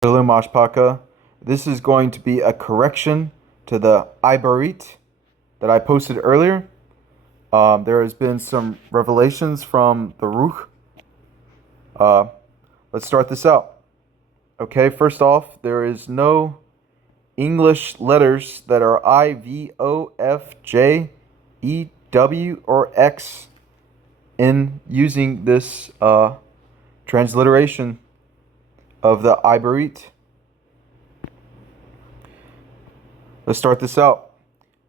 𐤏𤁁𤐓𐕗. This is going to be a correction to the ABaRYT that I posted earlier. There has been some revelations from the 𝐤𝐁𐤓𐤕. Let's start this out. Okay, first off, there is no English letters that are I, V, O, F, J, E, W, or X in using this transliteration of the ABaRYT. Let's start this out.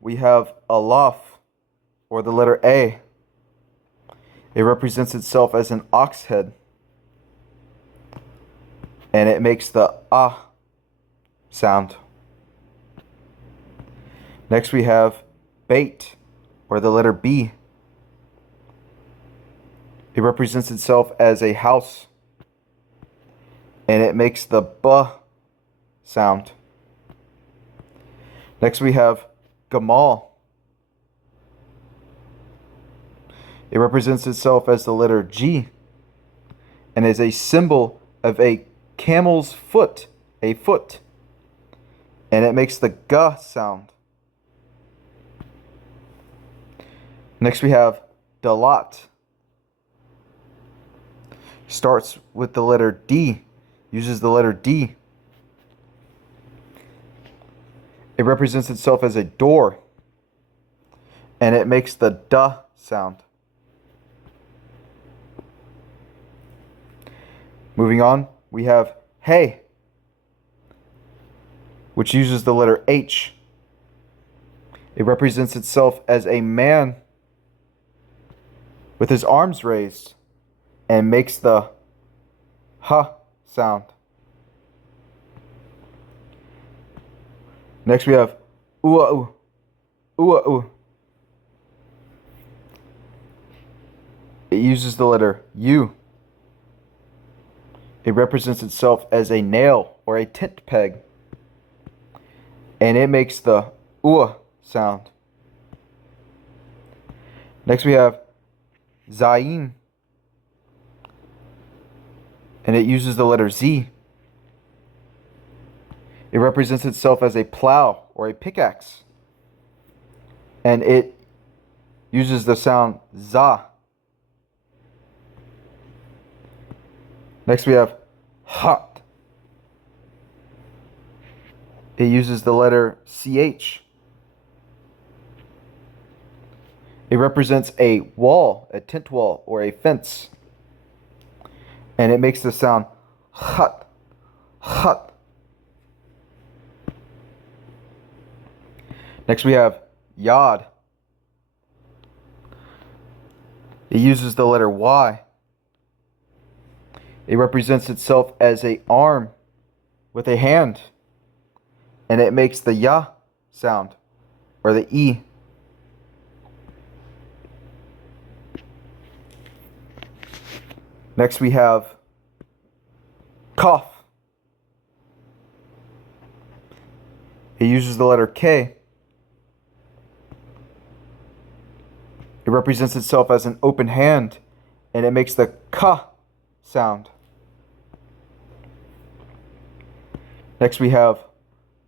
We have Aleph, or the letter A. It represents itself as an ox head, and it makes the ah sound. Next we have BaRYT, or the letter B. It represents itself as a house, and it makes the B sound. Next we have 𝐤𝐁𝐤𝐓. It represents itself as the letter G and is a symbol of a camel's foot, a foot, and it makes the G sound. Next we have 𝐷𝐷𝐿𝐷. Starts with the letter D, uses the letter D. It represents itself as a door, and it makes the D sound. Moving on, we have 𝐻𝐻, which uses the letter H. It represents itself as a man with his arms raised and makes the H sound. Next we have 𝐤𝐿𝐿, 𝐤𝐿𝐿. It uses the letter U. It represents itself as a nail or a tent peg, and it makes the sound. Next we have 𝐷𝐼𝐿, and it uses the letter Z. It represents itself as a plow or a pickaxe, and it uses the sound za. Next we have hot. It uses the letter CH. It represents a wall, a tent wall, or a fence, and it makes the sound hot, hot. Next we have yod. It uses the letter Y. It represents itself as an arm with a hand, and it makes the ya sound, or the E. Next we have 𝐴. It uses the letter K. It represents itself as an open hand, and it makes the K sound. Next we have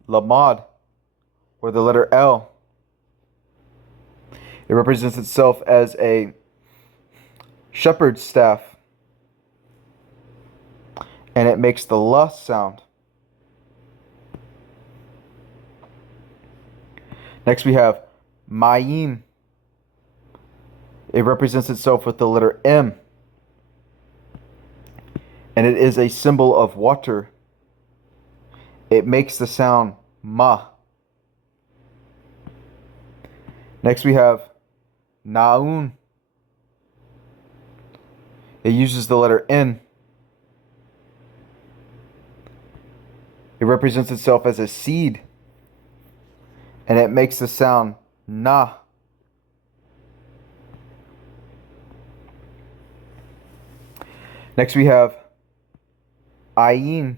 lamad, or the letter L. It represents itself as a shepherd's staff, and it makes the L sound. Next we have mayim. It represents itself with the letter M, and it is a symbol of water. It makes the sound ma. Next we have naun. It uses the letter N. It represents itself as a seed, and it makes the sound na. Next we have ayin.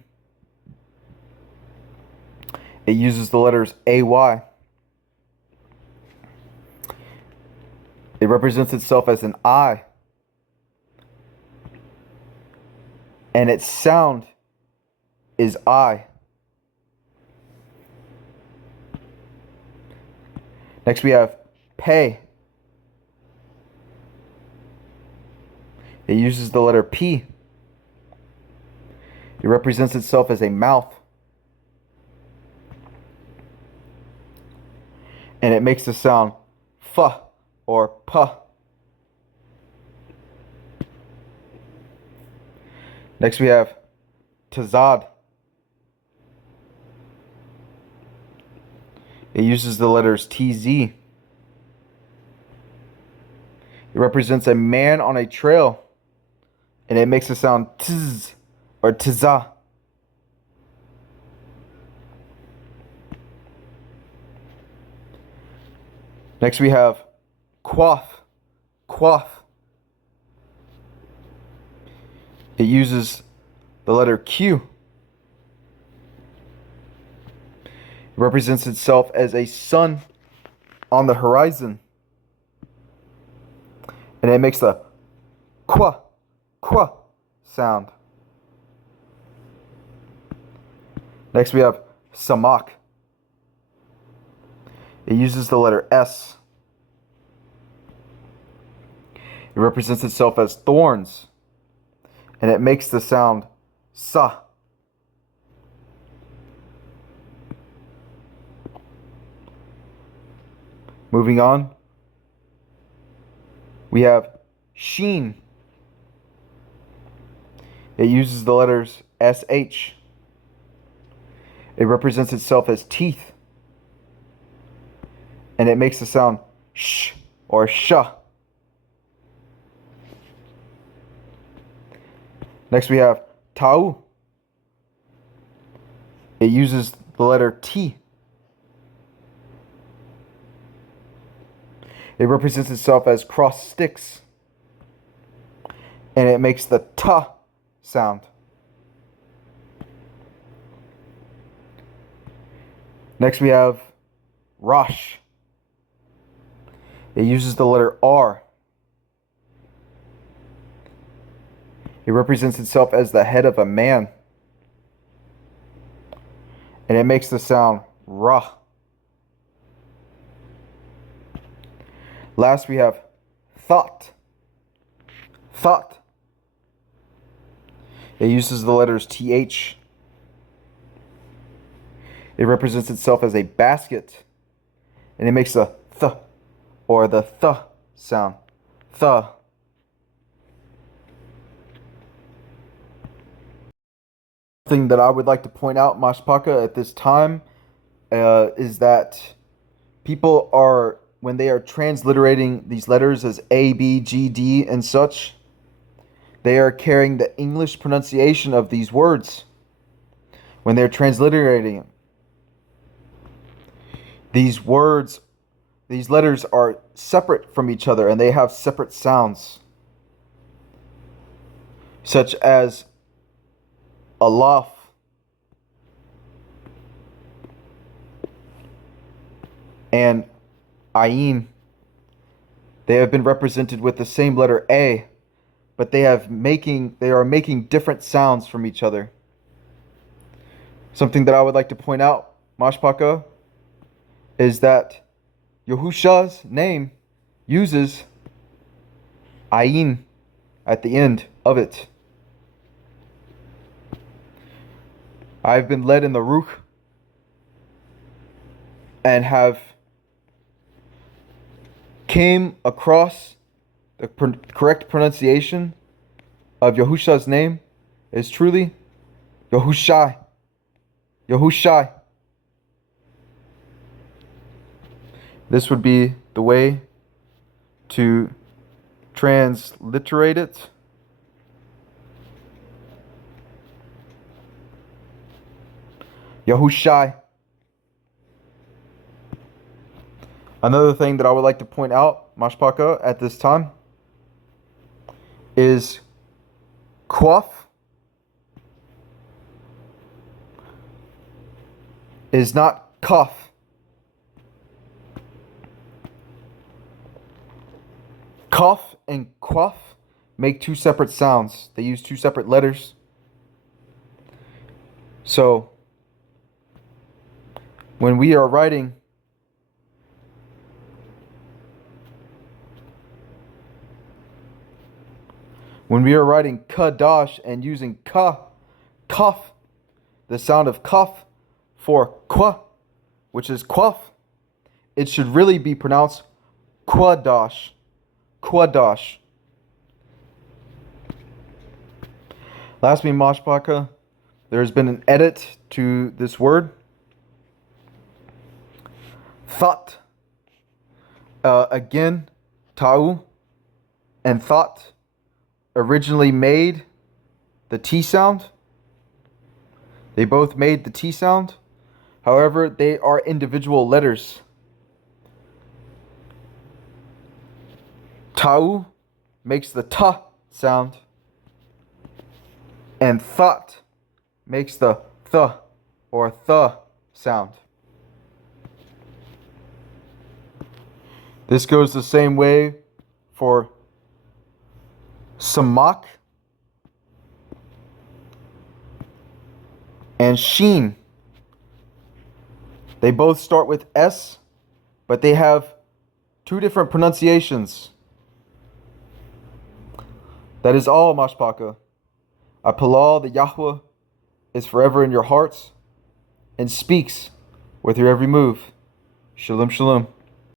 It uses the letters AY. It represents itself as an I, and its sound is I. Next we have pay. It uses the letter P. It represents itself as a mouth. And it makes the sound F or P. Next we have 𝐤𝐤𝐓. It uses the letters TZ. It represents a man on a trail. And it makes the sound tz or tza. Next we have 𤐏𝐁𝐄. 𝐏𝐁. It uses the letter Q. It represents itself as a sun on the horizon. And it makes the 𝐾 sound. Next we have 𝐤𝐷. It uses the letter S. It represents itself as thorns. And it makes the sound sa. Moving on, we have 𝐿. It uses the letters SH. It represents itself as teeth. And it makes the sound sh or sh. Next we have 𝐷. It uses the letter T. It represents itself as crossed sticks. And it makes the T sound. Next we have 𝐴𝑠H. It uses the letter R. It represents itself as the head of a man. And it makes the sound ra. Last we have thought. Thought. It uses the letters TH. It represents itself as a basket. And it makes a th or the th sound. Th. Thing that I would like to point out, Mashpaka, at this time is that people are, when they are transliterating these letters as A, B, G, D, and such, they are carrying the English pronunciation of these words when they're transliterating them. These words, these letters are separate from each other and they have separate sounds, such as alaf, and ayin. They have been represented with the same letter A, but they are making different sounds from each other. Something that I would like to point out, Mashpaka, is that Yahusha's name uses ayin at the end of it. I've been led in the Ruch and have came across the correct pronunciation of Yahusha's name is truly Yahushai. Yahushai. This would be the way to transliterate it. Yahushai. Another thing that I would like to point out, Mashpaka, at this time is 𝐾𝐁 is not cough. Cough and quaff make two separate sounds. They use two separate letters. So when we are writing kadash and using kaf, the sound of kaf for kwa, which is quaf, it should really be pronounced quadash. Quadash. Lastly, mashpaka, there has been an edit to this word. Thought. Again, ta'u and thought originally made the T sound. They both made the T sound. However, they are individual letters. Ta'u makes the ta sound, and thought makes the th or th sound. This goes the same way for samak and sheen. They both start with S, but they have two different pronunciations. That is all, mashpaka. Apalal, the Yahweh, is forever in your hearts and speaks with your every move. Shalom, shalom.